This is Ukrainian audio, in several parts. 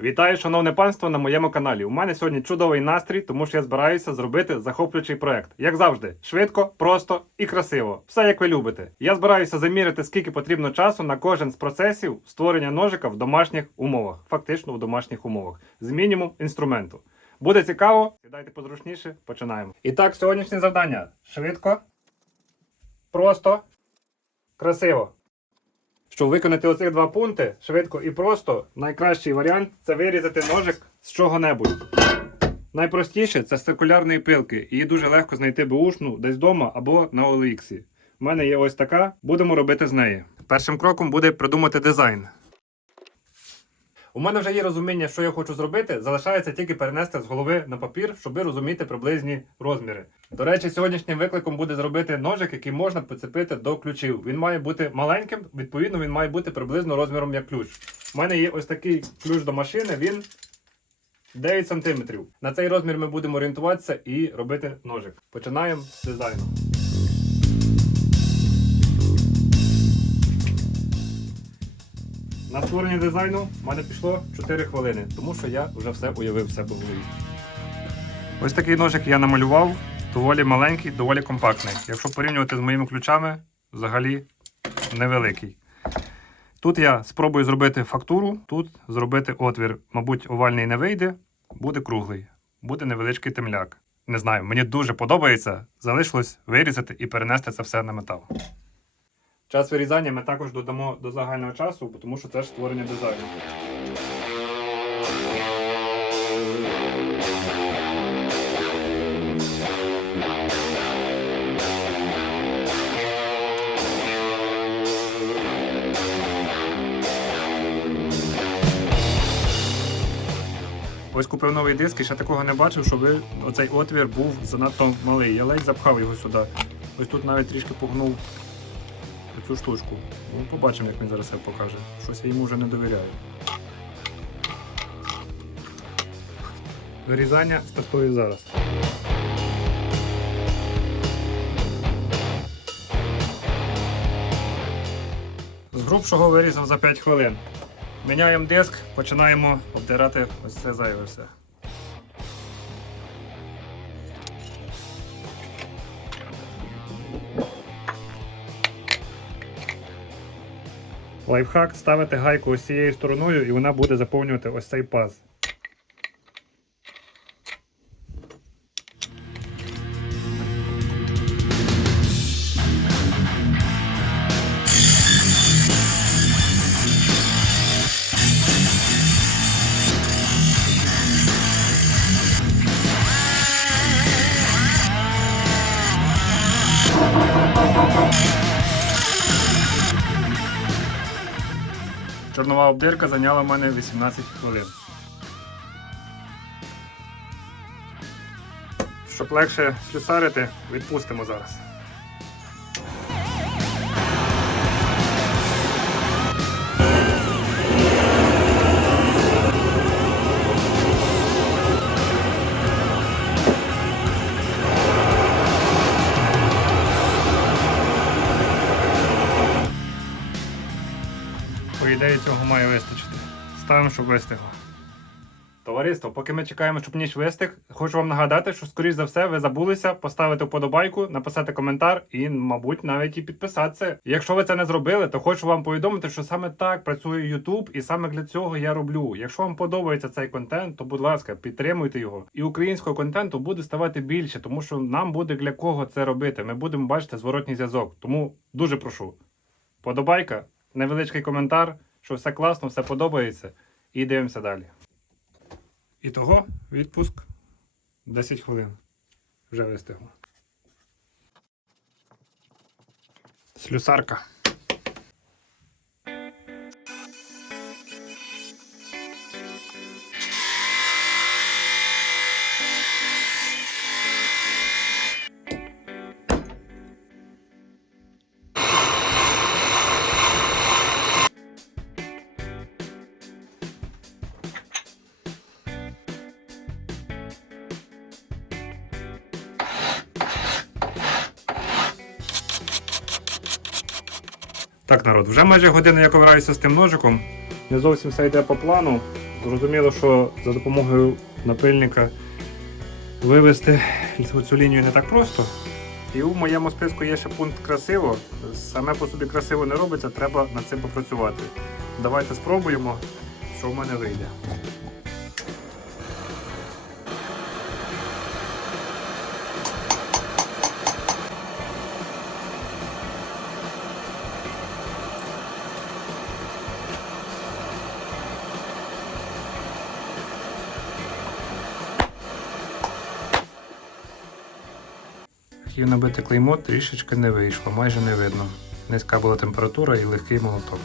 Вітаю, шановне панство, на моєму каналі. У мене сьогодні чудовий настрій, тому що я збираюся зробити захоплюючий проект. Як завжди, швидко, просто і красиво. Все як ви любите. Я збираюся заміряти, скільки потрібно часу на кожен з процесів створення ножика в домашніх умовах, фактично в домашніх умовах, з мінімум інструменту. Буде цікаво, сідайте позручніше, починаємо. І так, сьогоднішнє завдання: швидко, просто, красиво. Щоб виконати оцих два пункти швидко і просто, найкращий варіант це вирізати ножик з чого-небудь. Найпростіше це з циркулярної пилки. Її дуже легко знайти бушну десь вдома або на OLX. У мене є ось така, будемо робити з неї. Першим кроком буде придумати дизайн. У мене вже є розуміння, що я хочу зробити. Залишається тільки перенести з голови на папір, щоб розуміти приблизні розміри. До речі, сьогоднішнім викликом буде зробити ножик, який можна прицепити до ключів. Він має бути маленьким, відповідно, він має бути приблизно розміром як ключ. У мене є ось такий ключ до машини, він 9 см. На цей розмір ми будемо орієнтуватися і робити ножик. Починаємо з дизайну. На створення дизайну в мене пішло 4 хвилини, тому що я вже все уявив в себе в голові. Ось такий ножик я намалював, доволі маленький, доволі компактний. Якщо порівнювати з моїми ключами, взагалі невеликий. Тут я спробую зробити фактуру, тут зробити отвір. Мабуть, овальний не вийде, буде круглий, буде невеличкий темляк. Не знаю, мені дуже подобається. Залишилось вирізати і перенести це все на метал. Час вирізання ми також додамо до загального часу, тому що це ж створення дизайну. Ось купив новий диск і ще такого не бачив, щоб оцей отвір був занадто малий. Я ледь запхав його сюди. Ось тут навіть трішки погнув цю штучку. Ну, побачимо, як він зараз себе покаже. Щось я йому вже не довіряю. Вирізання стартує зараз. З грубшого вирізав за 5 хвилин. Міняємо диск, починаємо обдирати ось це зайве все. Лайфхак ставити гайку ось цією стороною і вона буде заповнювати ось цей паз. Чорнова обдирка зайняла в мене 18 хвилин. Щоб легше слюсарити, відпустимо зараз. По ідеї цього має вистачити. Ставимо, щоб вистигло. Товариство, поки ми чекаємо, щоб ніч вистиг, хочу вам нагадати, що, скоріш за все, ви забулися поставити вподобайку, написати коментар і, мабуть, навіть і підписатися. Якщо ви це не зробили, то хочу вам повідомити, що саме так працює YouTube, і саме для цього я роблю. Якщо вам подобається цей контент, то будь ласка, підтримуйте його. І українського контенту буде ставати більше, тому що нам буде для кого це робити. Ми будемо бачити зворотній зв'язок. Тому дуже прошу. Подобайка, невеличкий коментар, що все класно, все подобається, і дивимося далі. І того відпуск 10 хвилин. Вже вистигло. Слюсарка. Так, народ, вже майже година я ковираюся з тим ножиком. Не зовсім все йде по плану. Зрозуміло, що за допомогою напильника вивести цю лінію не так просто. І у моєму списку є ще пункт красиво. Саме по собі красиво не робиться, треба над цим попрацювати. Давайте спробуємо, що в мене вийде. Хотів набити клеймо, трішечки не вийшло, майже не видно. Низька була температура і легкий молоток.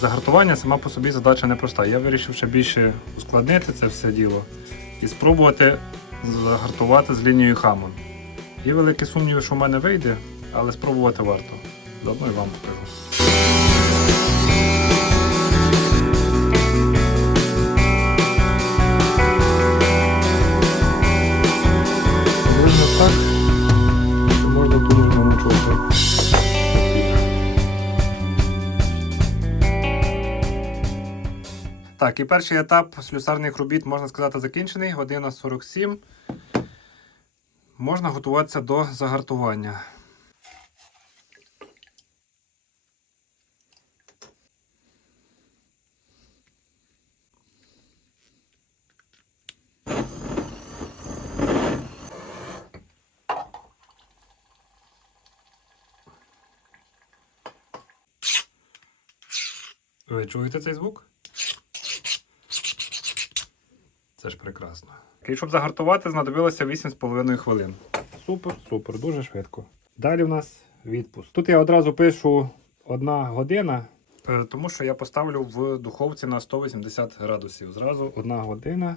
Загартування сама по собі задача непроста. Я вирішив ще більше ускладнити це все діло і спробувати загартувати з лінією хамон. Є великі сумніви, що в мене вийде, але спробувати варто. Заодно і вам покажу. Так, і перший етап слюсарних робіт, можна сказати, закінчений. Година 47. Можна готуватися до загартування. Ви чуєте цей звук? Це ж прекрасно. І щоб загартувати, знадобилося 8,5 хвилин. Супер, супер, дуже швидко. Далі в нас відпуск. Тут я одразу пишу одна година, е, тому що я поставлю в духовці на 180 градусів. Зразу одна година.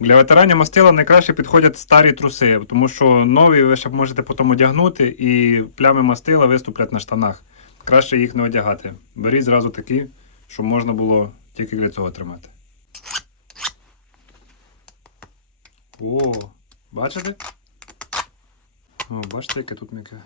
Для витирання мастила найкраще підходять старі труси, тому що нові ви ще можете потім одягнути і плями мастила виступлять на штанах. Краще їх не одягати. Беріть зразу такі, щоб можна було тільки для цього тримати. О, бачите? О, бачите, яке тут м'яке.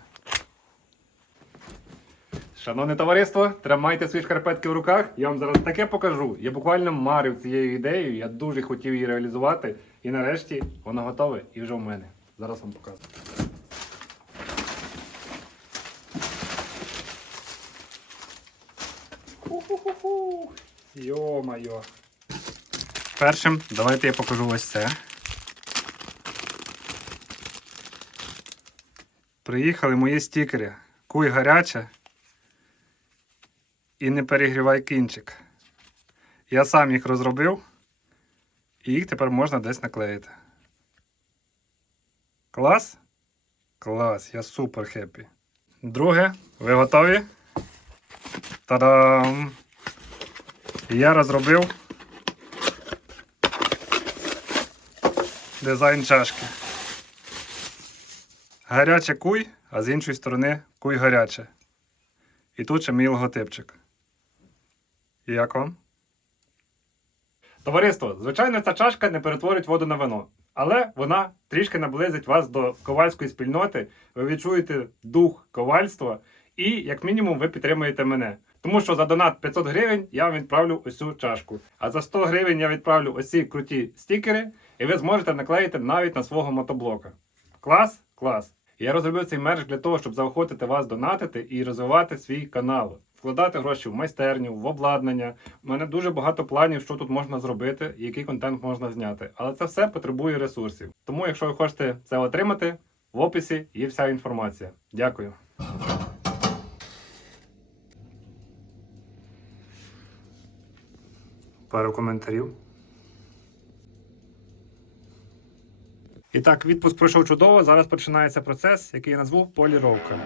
Шановне товариство, тримайте свої шкарпетки в руках. Я вам зараз таке покажу. Я буквально марив цією ідеєю, я дуже хотів її реалізувати. І нарешті вона готова і вже в мене. Зараз вам покажу. Йо-майо. Першим давайте я покажу ось це. Приїхали мої стікери. Куй гаряче і не перегрівай кінчик. Я сам їх розробив, і їх тепер можна десь наклеїти. Клас? Клас, я супер хеппі. Друге, ви готові? Та-дам! Я розробив дизайн чашки. Гаряче куй, а з іншої сторони куй гаряче. І тут ще мій логотипчик. Як вам? Товариство, звичайно, ця чашка не перетворить воду на вино. Але вона трішки наблизить вас до ковальської спільноти. Ви відчуєте дух ковальства, і, як мінімум, ви підтримуєте мене. Тому що за донат 500 гривень я вам відправлю ось цю чашку. А за 100 гривень я відправлю ось ці круті стікери, і ви зможете наклеїти навіть на свого мотоблока. Клас? Клас! Я розробив цей мерч для того, щоб заохотити вас донатити і розвивати свій канал, вкладати гроші в майстерню, в обладнання. У мене дуже багато планів, що тут можна зробити, і який контент можна зняти. Але це все потребує ресурсів. Тому, якщо ви хочете це отримати, в описі є вся інформація. Дякую. Пару коментарів. І так, відпуск пройшов чудово. Зараз починається процес, який я назву поліровка.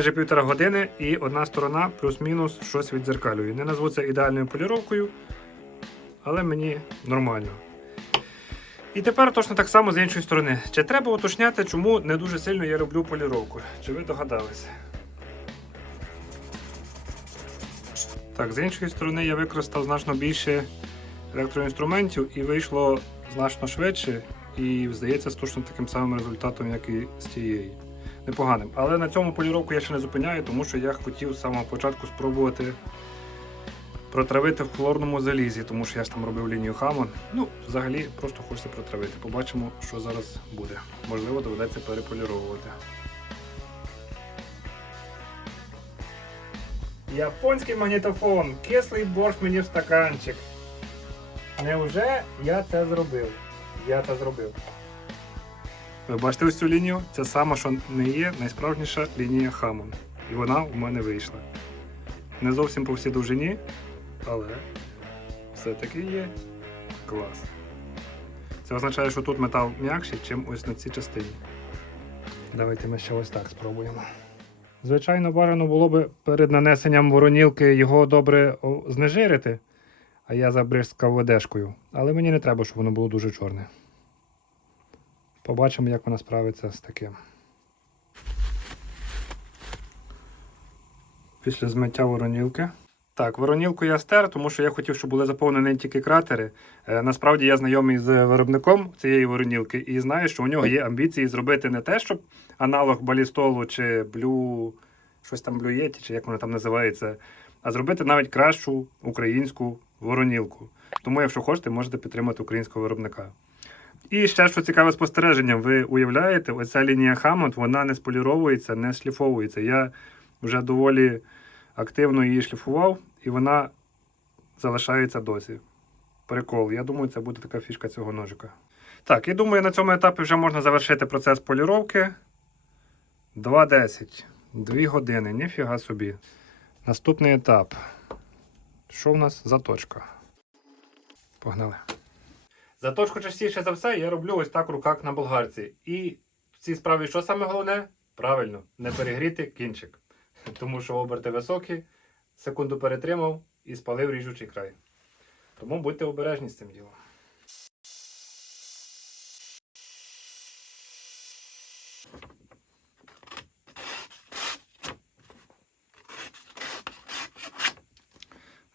Майже півтора години, і одна сторона плюс-мінус щось віддзеркалює. Не назву це ідеальною поліровкою, але мені нормально. І тепер точно так само з іншої сторони. Чи треба уточняти, чому не дуже сильно я люблю поліровку? Чи ви догадалися? Так, з іншої сторони я використав значно більше електроінструментів і вийшло значно швидше. І здається, з точно таким самим результатом, як і з тієї. Непоганим. Але на цьому поліровку я ще не зупиняю, тому що я хотів з самого початку спробувати протравити в хлорному залізі, тому що я ж там робив лінію Хамон. Ну, взагалі, просто хочеться протравити. Побачимо, що зараз буде. Можливо, доведеться переполіровувати. Японський магнітофон. Кислий борщ мені в стаканчик. Невже я це зробив? Я це зробив. Ви бачите ось цю лінію? Це саме, що не є найсправжніша лінія Хамон. І вона в мене вийшла. Не зовсім по всій довжині, але все-таки є клас. Це означає, що тут метал м'якший, ніж ось на цій частині. Давайте ми ще ось так спробуємо. Звичайно, бажано було б перед нанесенням воронілки його добре знежирити, а я забризкав ведешкою. Але мені не треба, щоб воно було дуже чорне. Побачимо, як вона справиться з таким. Після змиття воронілки. Так, воронілку я стер, тому що я хотів, щоб були заповнені тільки кратери. Е, насправді я знайомий з виробником цієї воронілки і знаю, що у нього є амбіції зробити не те, щоб аналог балістолу чи блю, щось там блюєті, чи як воно там називається, а зробити навіть кращу українську воронілку. Тому, якщо хочете, можете підтримати українського виробника. І ще що цікаве спостереження, ви уявляєте, оця лінія Hammond, вона не споліровується, не шліфовується. Я вже доволі активно її шліфував, і вона залишається досі. Прикол. Я думаю, це буде така фішка цього ножика. Так, і думаю, на цьому етапі вже можна завершити процес поліровки. 2.10. 2 години, ніфіга собі. Наступний етап. Що в нас? Заточка. Погнали. Заточку частіше за все я роблю ось так в руках на болгарці. І в цій справі що саме головне? Правильно, не перегріти кінчик. Тому що оберти високі, секунду перетримав і спалив ріжучий край. Тому будьте обережні з цим ділом.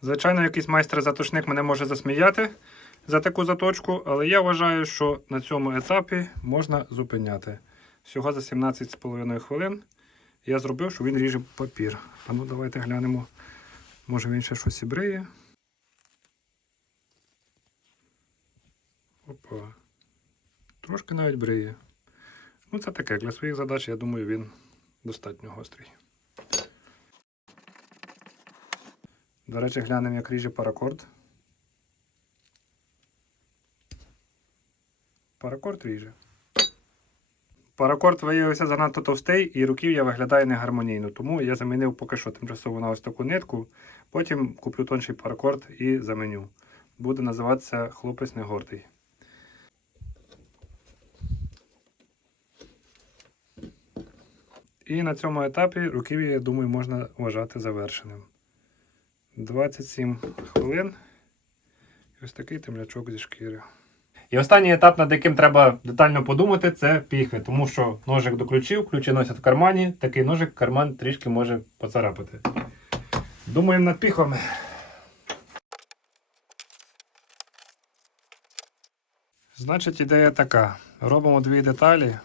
Звичайно, якийсь майстер-заточник мене може засміяти за таку заточку, але я вважаю, що на цьому етапі можна зупиняти. Всього за 17,5 хвилин я зробив, що він ріже папір. А ну давайте глянемо. Може він ще щось і бриє. Опа. Трошки навіть бриє. Ну, це таке. Для своїх задач, я думаю, він достатньо гострий. До речі, глянемо, як ріже паракорд. Паракорд ріже. Паракорд виявився занадто товстий і руків'я виглядає негармонійно, тому я замінив поки що тимчасово на ось таку нитку. Потім куплю тонший паракорд і заменю. Буде називатися хлопець не гордий. І на цьому етапі руків'я, я думаю, можна вважати завершеним. 27 хвилин. І ось такий темлячок зі шкіри. І останній етап, над яким треба детально подумати, це піхви, тому що ножик до ключів, ключі носять в кармані, такий ножик карман трішки може поцарапати. Думаємо над піхвами. Значить, ідея така. Робимо дві деталі.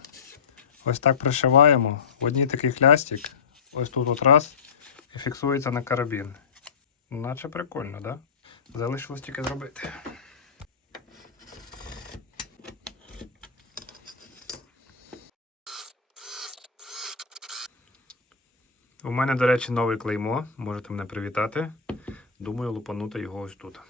Ось так пришиваємо. В одній такий хлястик. Ось тут от раз і фіксується на карабін. Наче прикольно, так? Да? Залишилось тільки зробити. У мене, до речі, нове клеймо. Можете мене привітати. Думаю, лупанути його ось тут.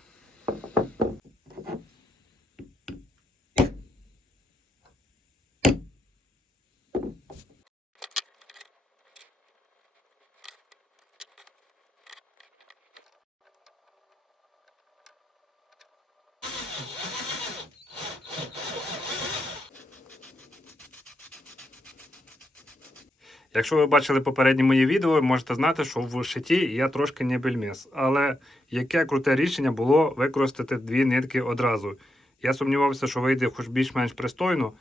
Якщо ви бачили попередні мої відео, можете знати, що в шиті я трошки не бельміс. Але яке круте рішення було використати дві нитки одразу. Я сумнівався, що вийде хоч більш-менш пристойно,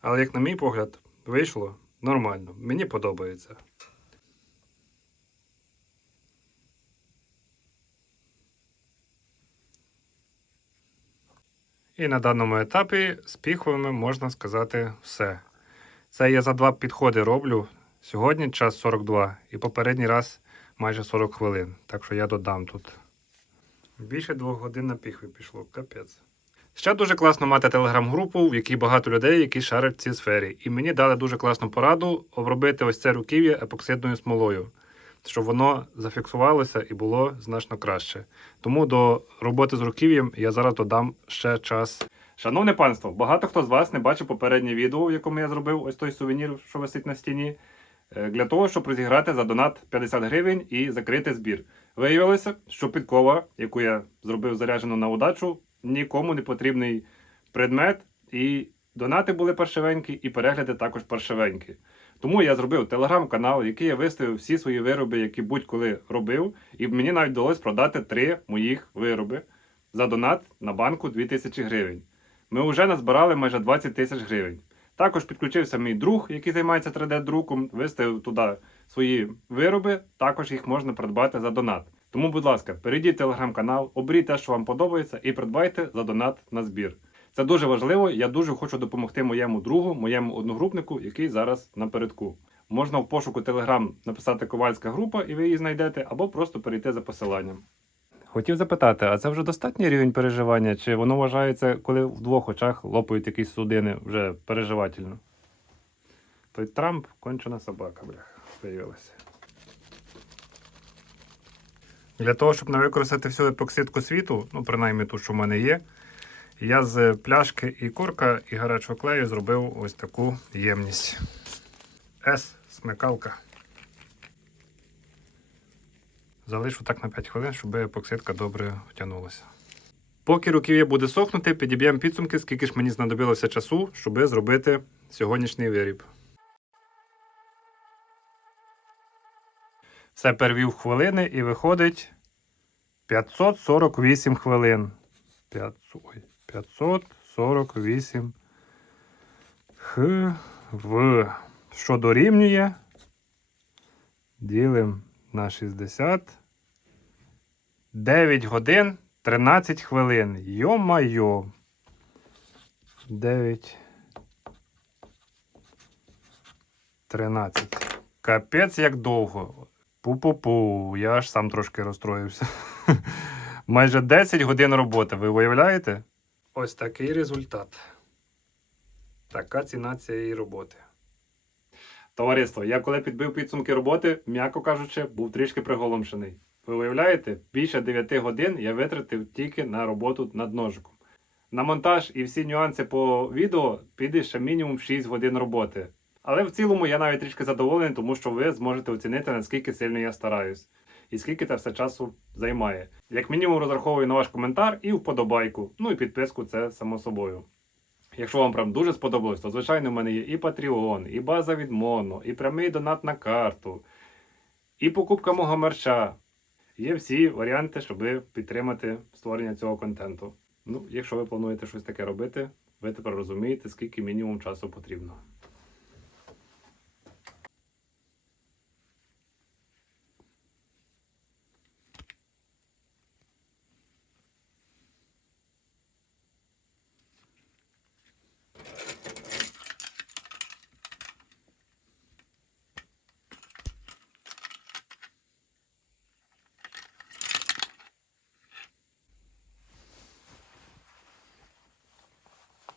але, як на мій погляд, вийшло нормально. Мені подобається. І на даному етапі з піхвами можна сказати все. Це я за два підходи роблю. Сьогодні час 42 і попередній раз майже 40 хвилин. Так що я додам тут. Більше двох годин на піхви пішло, капець. Ще дуже класно мати телеграм-групу, в якій багато людей, які шарять в цій сфері. І мені дали дуже класну пораду обробити ось це руків'я епоксидною смолою, щоб воно зафіксувалося і було значно краще. Тому до роботи з руків'ям я зараз додам ще час. Шановне панство, багато хто з вас не бачив попереднє відео, в якому я зробив ось той сувенір, що висить на стіні, для того, щоб розіграти за донат 50 гривень і закрити збір. Виявилося, що підкова, яку я зробив заряджену на удачу, нікому не потрібний предмет, і донати були паршивенькі, і перегляди також паршивенькі. Тому я зробив телеграм-канал, який я виставив всі свої вироби, які будь-коли робив, і мені навіть вдалося продати три моїх вироби за донат на банку 2000 гривень. Ми вже назбирали майже 20 тисяч гривень. Також підключився мій друг, який займається 3D-друком, виставив туди свої вироби, також їх можна придбати за донат. Тому, будь ласка, перейдіть телеграм-канал, оберіть те, що вам подобається, і придбайте за донат на збір. Це дуже важливо. Я дуже хочу допомогти моєму другу, моєму одногрупнику, який зараз напередку. Можна в пошуку Телеграм написати ковальська група, і ви її знайдете, або просто перейти за посиланням. Хотів запитати, а це вже достатній рівень переживання, чи воно вважається, коли в двох очах лопають якісь судини вже переживательно? Той Трамп кончена собака, бляха, виявилася. Для того, щоб не використати всю епоксидку світу, ну принаймні ту, що в мене є, я з пляшки і корка і гарячого клею зробив ось таку ємність. С Залишу так на 5 хвилин, щоб епоксидка добре втягнулася. Поки руків'я буде сохнути, підіб'ємо підсумки, скільки ж мені знадобилося часу, щоб зробити сьогоднішній виріб. Все перевів хвилини і виходить 548 хвилин. 548 хв. Що дорівнює? Ділимо на 60. 9 годин 13 хвилин. Йо-майо. 9. 13. Капець як довго. Пу-пу-пу. Я аж сам трошки розстроївся. Майже 10 годин роботи. Ви уявляєте? Ось такий результат. Така ціна цієї роботи. Товариство, я коли підбив підсумки роботи, м'яко кажучи, був трішки приголомшений. Ви уявляєте, більше 9 годин я витратив тільки на роботу над ножиком. На монтаж і всі нюанси по відео піде ще мінімум 6 годин роботи. Але в цілому я навіть трішки задоволений, тому що ви зможете оцінити, наскільки сильно я стараюсь, і скільки це все часу займає. Як мінімум розраховую на ваш коментар і вподобайку. Ну і підписку це само собою. Якщо вам прям дуже сподобалось, то звичайно в мене є і Patreon, і база від Моно, і прямий донат на карту, і покупка мого мерча. Є всі варіанти, щоб підтримати створення цього контенту. Ну, якщо ви плануєте щось таке робити, ви тепер розумієте, скільки мінімум часу потрібно.